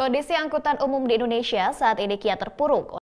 Kondisi angkutan umum di Indonesia saat ini kian terpuruk.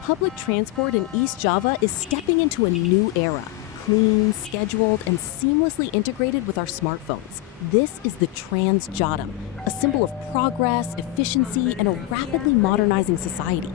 Public transport in East Java is stepping into a new era, clean, scheduled, and seamlessly integrated with our smartphones. This is the Trans-Jatam, a symbol of progress, efficiency, and a rapidly modernizing society.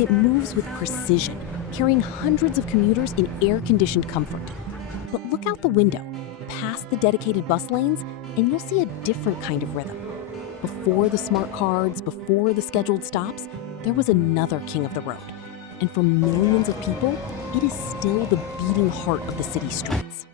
It moves with precision, carrying hundreds of commuters in air-conditioned comfort. But look out the window, past the dedicated bus lanes, and you'll see a different kind of rhythm. Before the smart cards, before the scheduled stops, there was another king of the road. And for millions of people, it is still the beating heart of the city streets.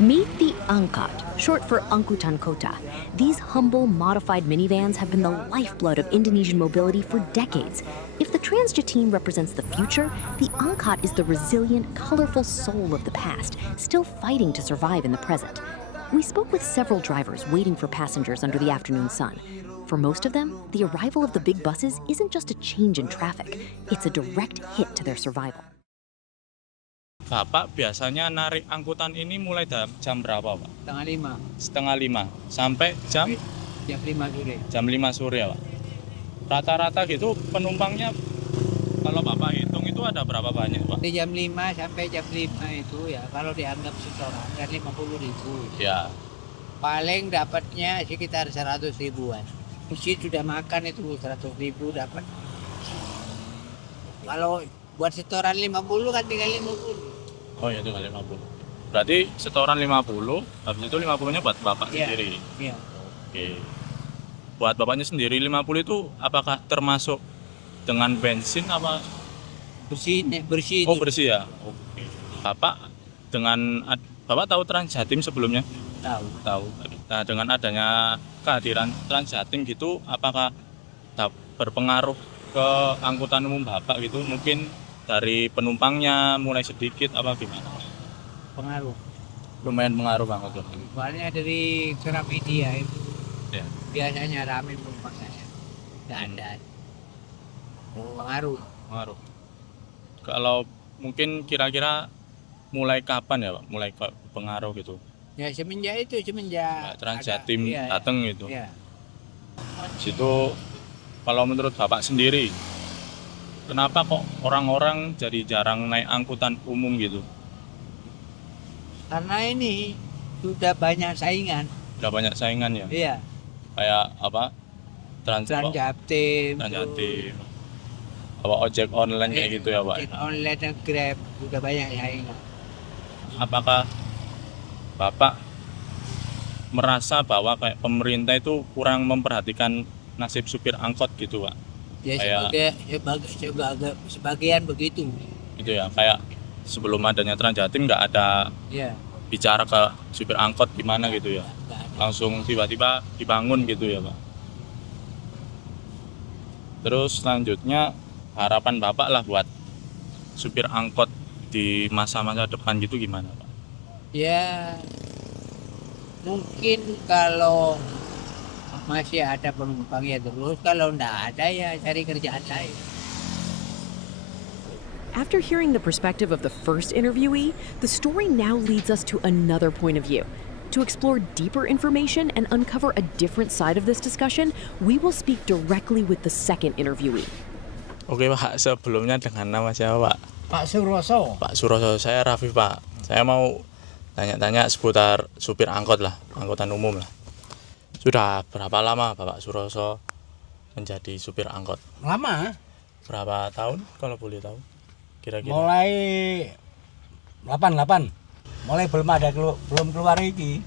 Meet the Angkot, short for Angkutan Kota. These humble, modified minivans have been the lifeblood of Indonesian mobility for decades. If the Trans-Jatim represents the future, the Angkot is the resilient, colorful soul of the past, still fighting to survive in the present. We spoke with several drivers waiting for passengers under the afternoon sun. For most of them, the arrival of the big buses isn't just a change in traffic, it's a direct hit to their survival. Bapak biasanya narik angkutan ini mulai jam berapa, Pak? Setengah lima. Sampai jam 5 sore. Jam 5 sore ya, Pak. Rata-rata gitu penumpangnya kalau Bapak hitung itu ada berapa banyak, Pak? Dari jam 5 sampai jam 5 itu ya kalau dianggap setoran kan 50.000. Ya. Paling dapatnya sekitar 100 ribuan. Mesti sudah makan itu 100 ribu dapat. Kalau buat setoran 50 kan tinggal 50. Oh ya, tinggal 50. Berarti setoran 50, habis itu 50-nya buat Bapak sendiri. Iya. Oke. Buat Bapaknya sendiri 50 itu apakah termasuk dengan bensin apa? Bersih. Oh, bersih ya. Oke. Bapak tahu Trans-Jatim sebelumnya? Tahu. Nah, dengan adanya kehadiran Trans-Jatim gitu, apakah berpengaruh ke angkutan umum Bapak gitu? Mungkin dari penumpangnya mulai sedikit apa gimana? Pengaruh. Lumayan pengaruh banget tuh. Soalnya dari surat media itu Ya. biasanya ramai penumpangnya. Nggak ada. Pengaruh. Kalau Mungkin kira-kira mulai kapan ya, Pak? Mulai pengaruh gitu? ya semenjak Trans-Jatim ada, datang gitu. Iya. Situ kalau menurut Bapak sendiri, kenapa kok orang-orang jadi jarang naik angkutan umum gitu? Karena ini sudah banyak saingan. Udah banyak saingan ya? Iya. Kayak apa? Trans-Jatim. Apa ojek online kayak gitu ya, Pak? Ojek online dan Grab sudah banyak saingan. Apakah Bapak merasa bahwa kayak pemerintah itu kurang memperhatikan nasib supir angkot gitu, Pak? Ya sebagian begitu. Gitu ya, kayak sebelum adanya Trans-Jatim nggak ada Ya. bicara ke supir angkot gimana gitu ya, Nggak ada. langsung tiba-tiba dibangun gitu ya, Pak. Terus selanjutnya harapan Bapak lah buat supir angkot di masa-masa depan gitu gimana, Pak? Ya mungkin kalau masih ada penumpang ya terus, kalau enggak ada ya cari kerjaan lain. After hearing the perspective of the first interviewee, the story now leads us to another point of view. To explore deeper information and uncover a different side of this discussion, we will speak directly with the second interviewee. Oke, Pak, sebelumnya dengan nama siapa, Pak? Pak Suroso. Pak Suroso, saya Rafif, Pak. Saya mau tanya-tanya seputar supir angkot lah, angkutan umum lah. Sudah berapa lama Bapak Suroso menjadi supir angkot? Lama, Berapa tahun kalau boleh tahu? Kira-kira. mulai 88. Mulai belum keluar iki.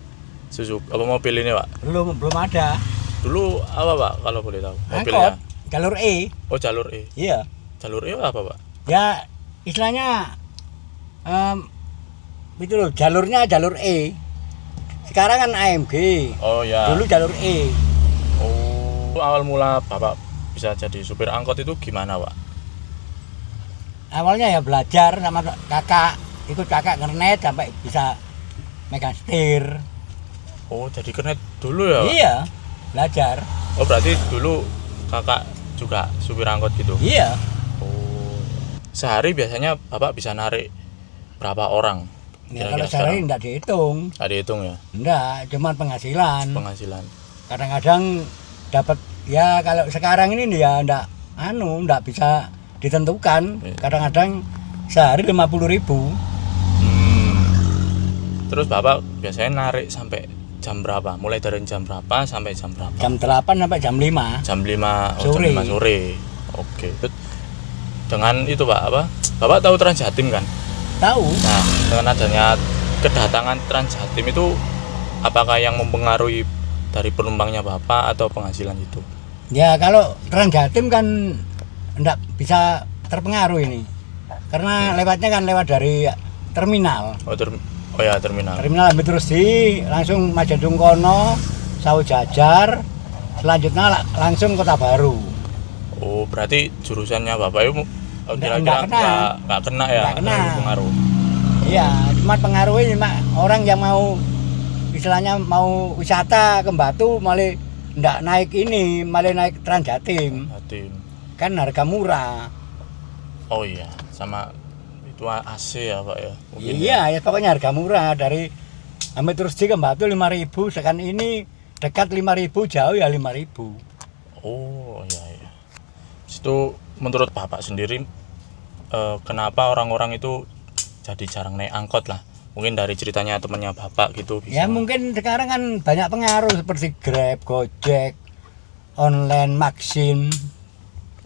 Suzuki apa mobil ini, Pak? Belum ada. Dulu apa, Pak, kalau boleh tahu? Angkot, Mobilnya. jalur E. Oh, jalur E. Iya. Jalur E apa, Pak? Ya istilahnya itu loh, jalurnya jalur E. Sekarang kan AMG. Oh ya. Dulu jalur E. Oh, awal mula Bapak bisa jadi supir angkot itu gimana, Pak? Awalnya ya belajar sama kakak, ikut kakak ngernet sampai bisa megang setir. Oh, jadi kernet dulu ya, Pak? Iya, belajar. Oh, berarti dulu Kakak juga supir angkot gitu? Iya. Oh. Sehari biasanya Bapak bisa narik berapa orang? Ya, Kira-kira kalau sekarang sehari enggak dihitung. nggak dihitung ya Enggak, cuma penghasilan. penghasilan. Kadang-kadang dapat ya kalau sekarang ini nih ya enggak bisa ditentukan. Iya. Kadang-kadang sehari 50.000. Terus bapak biasanya narik sampai jam berapa? Mulai dari jam berapa sampai jam berapa? Jam 8 sampai jam 5. Jam 5 Sore. jam 5 sore. Oke. Dengan itu Pak apa? Bapak tahu Transjatim kan? Tahu? Nah, dengan adanya kedatangan Transjatim itu apakah yang mempengaruhi dari penumpangnya Bapak atau penghasilan itu? Ya kalau Transjatim kan enggak bisa terpengaruh ini. Karena lewatnya kan lewat dari terminal. Oh ya terminal. Terminal ambil terus langsung Majendung kono, Sawo Jajar, selanjutnya langsung Kota Baru. Oh berarti jurusannya Bapak itu kira-kira Nggak kena. nggak kena ya? Nggak kena. Nggak pengaruh. Iya, cuma pengaruhnya cuma orang yang mau istilahnya mau wisata ke Batu malah ndak naik ini, malah naik Transjatim. Jatim. Kan harga murah. Oh iya, sama itu AC ya Pak ya? Mungkin Iya, ya pokoknya harga murah dari ambil terus ke Batu 5.000, sekarang ini dekat 5.000, jauh ya 5.000. Oh iya iya. Itu menurut Bapak sendiri kenapa orang-orang itu jadi jarang naik angkot lah? Mungkin dari ceritanya temannya Bapak gitu bisa. Ya mungkin sekarang kan banyak pengaruh seperti Grab, Gojek, online, Maxim.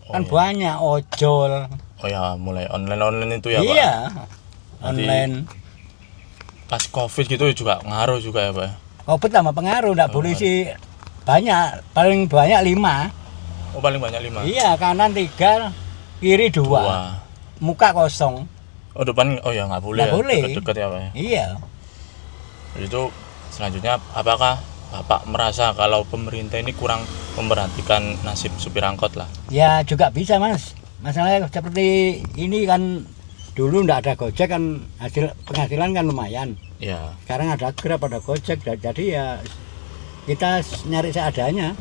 Kan iya. banyak ojol. Oh ya, mulai online itu ya Pak? Iya. Jadi- Online. Pas Covid gitu juga ngaruh juga ya Pak? Covid sama pengaruh, enggak boleh sih banyak, paling banyak 5. Oh paling banyak 5? Iya, kanan 3, kiri 2. Muka kosong. Oh depan, oh ya nggak boleh Nggak ya? boleh. Deket-deket ya Pak? Iya. Itu selanjutnya apakah Bapak merasa kalau pemerintah ini kurang memperhatikan nasib supir angkot lah? Ya juga bisa, Mas. Masalahnya seperti ini kan dulu enggak ada Gojek kan hasil penghasilan kan lumayan. Ya. Sekarang ada Grab, ada Gojek, jadi ya kita nyari seadanya.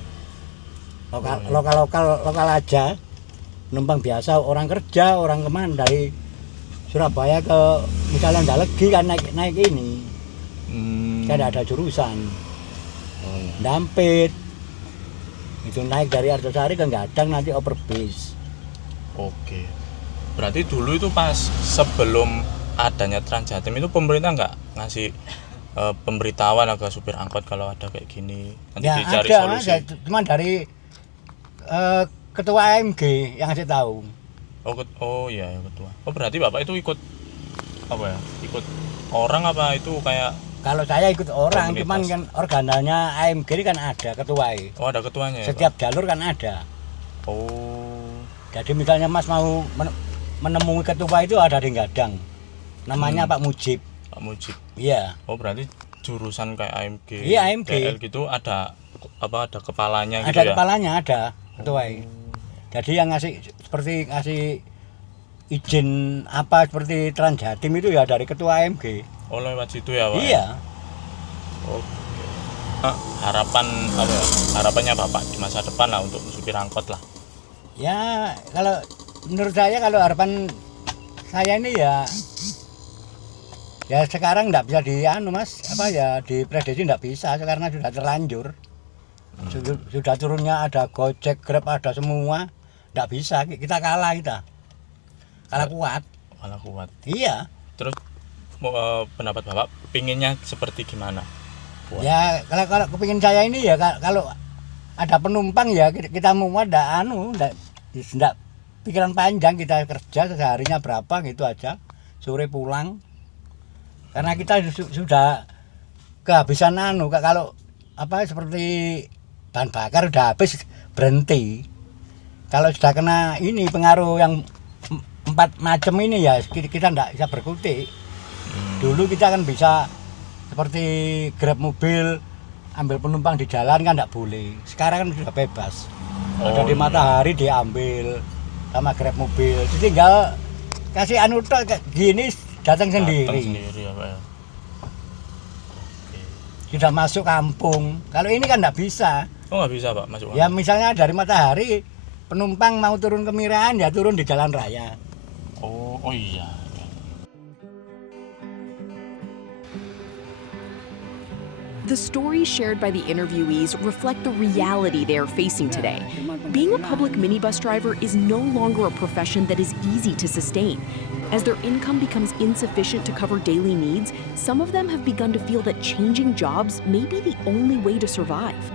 Lokal aja. Numpang biasa orang kerja, orang kemana dari Surabaya ke misalnya Ndalegi kan naik ini. Kan ada jurusan. Oh, iya. Dampit. Itu naik dari Arjosari ke Gadang nanti overbase. Oke. Berarti dulu itu pas sebelum adanya Transjatim itu pemerintah nggak ngasih pemberitahuan ke supir angkot kalau ada kayak gini nanti Ya dicari ada, solusi. cuman dari ketua AMG yang ngasih tahu. Oh iya ya ketua. Oh berarti Bapak itu ikut apa ya? Ikut orang apa itu kayak Kalau saya ikut orang, Komunitas. cuman kan organanya AMG ini kan ada ketuanya. oh ada ketuanya ya? Setiap jalur kan ada. Pak? Oh. Jadi misalnya Mas mau menemui ketua itu ada di Gadang. Namanya Pak Mujib. Pak Mujib. Iya. Oh berarti jurusan kayak AMG. Iya, AMG. DL gitu ada ada kepalanya gitu Ada ya? kepalanya, ada ketuanya. Jadi yang seperti ngasih izin apa seperti Transjatim itu ya dari ketua AMG. Oh lewat situ ya Pak? Iya. Oke. Harapan apa ya? Harapannya Bapak di masa depan lah untuk supir angkot lah. Ya kalau menurut saya kalau harapan saya ini ya sekarang enggak bisa Mas apa ya diprediksi enggak bisa karena sudah terlanjur. Sudah turunnya ada Gojek, Grab ada semua. Enggak bisa, kita kalah kuat. Malah kuat. Iya. Terus pendapat Bapak pinginnya seperti gimana? Kuat. Ya kalau kepingin saya ini ya kalau ada penumpang ya kita muat enggak pikiran panjang, kita kerja seharinya berapa gitu aja, sore pulang. Karena kita sudah kehabisan kalau apa seperti bahan bakar udah habis berhenti. Kalau sudah kena ini pengaruh yang 4 macam ini ya kita enggak bisa berkutik. Dulu kita kan bisa seperti Grab mobil ambil penumpang di jalan kan enggak boleh. Sekarang kan sudah bebas. Ada di Matahari diambil sama Grab mobil. Jadi tinggal kasih tok gini datang sendiri. Datang sendiri ya Pak ya. Sudah masuk kampung. Kalau ini kan enggak bisa. Oh nggak bisa Pak masuk Ya kampung? misalnya dari Matahari penumpang mau turun ke Mirahan ya turun di jalan raya. Oh iya. The stories shared by the interviewees reflect the reality they are facing today. Being a public minibus driver is no longer a profession that is easy to sustain. As their income becomes insufficient to cover daily needs, some of them have begun to feel that changing jobs may be the only way to survive.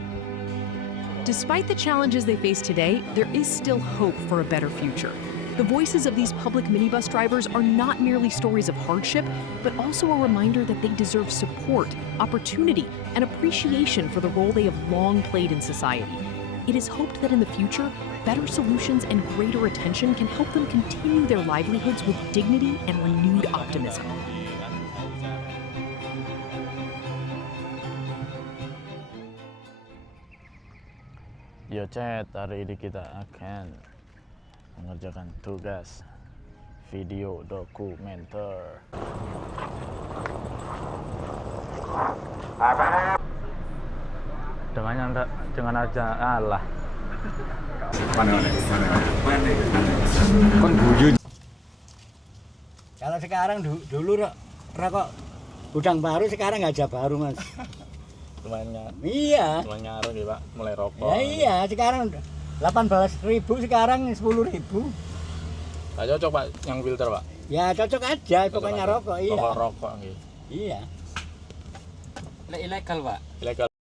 Despite the challenges they face today, there is still hope for a better future. The voices of these public minibus drivers are not merely stories of hardship, but also a reminder that they deserve support, opportunity, and appreciation for the role they have long played in society. It is hoped that in the future, better solutions and greater attention can help them continue their livelihoods with dignity and renewed optimism. Yo Chat, hari ini kita akan mengerjakan tugas video dokumenter. Dengan aja Allah. Mana. Kalau sekarang dulu rokok gudang baru, sekarang aja baru Mas. Lumayan Iya. lumayan ngaruh nih Pak, mulai rokok. Ya iya, sekarang 18.000, sekarang 10.000. Nggak cocok Pak yang filter Pak. Ya cocok aja, Cocok pokoknya aja. rokok iya. Rokok gitu. Iya. Ilegal, Pak. Ilegal.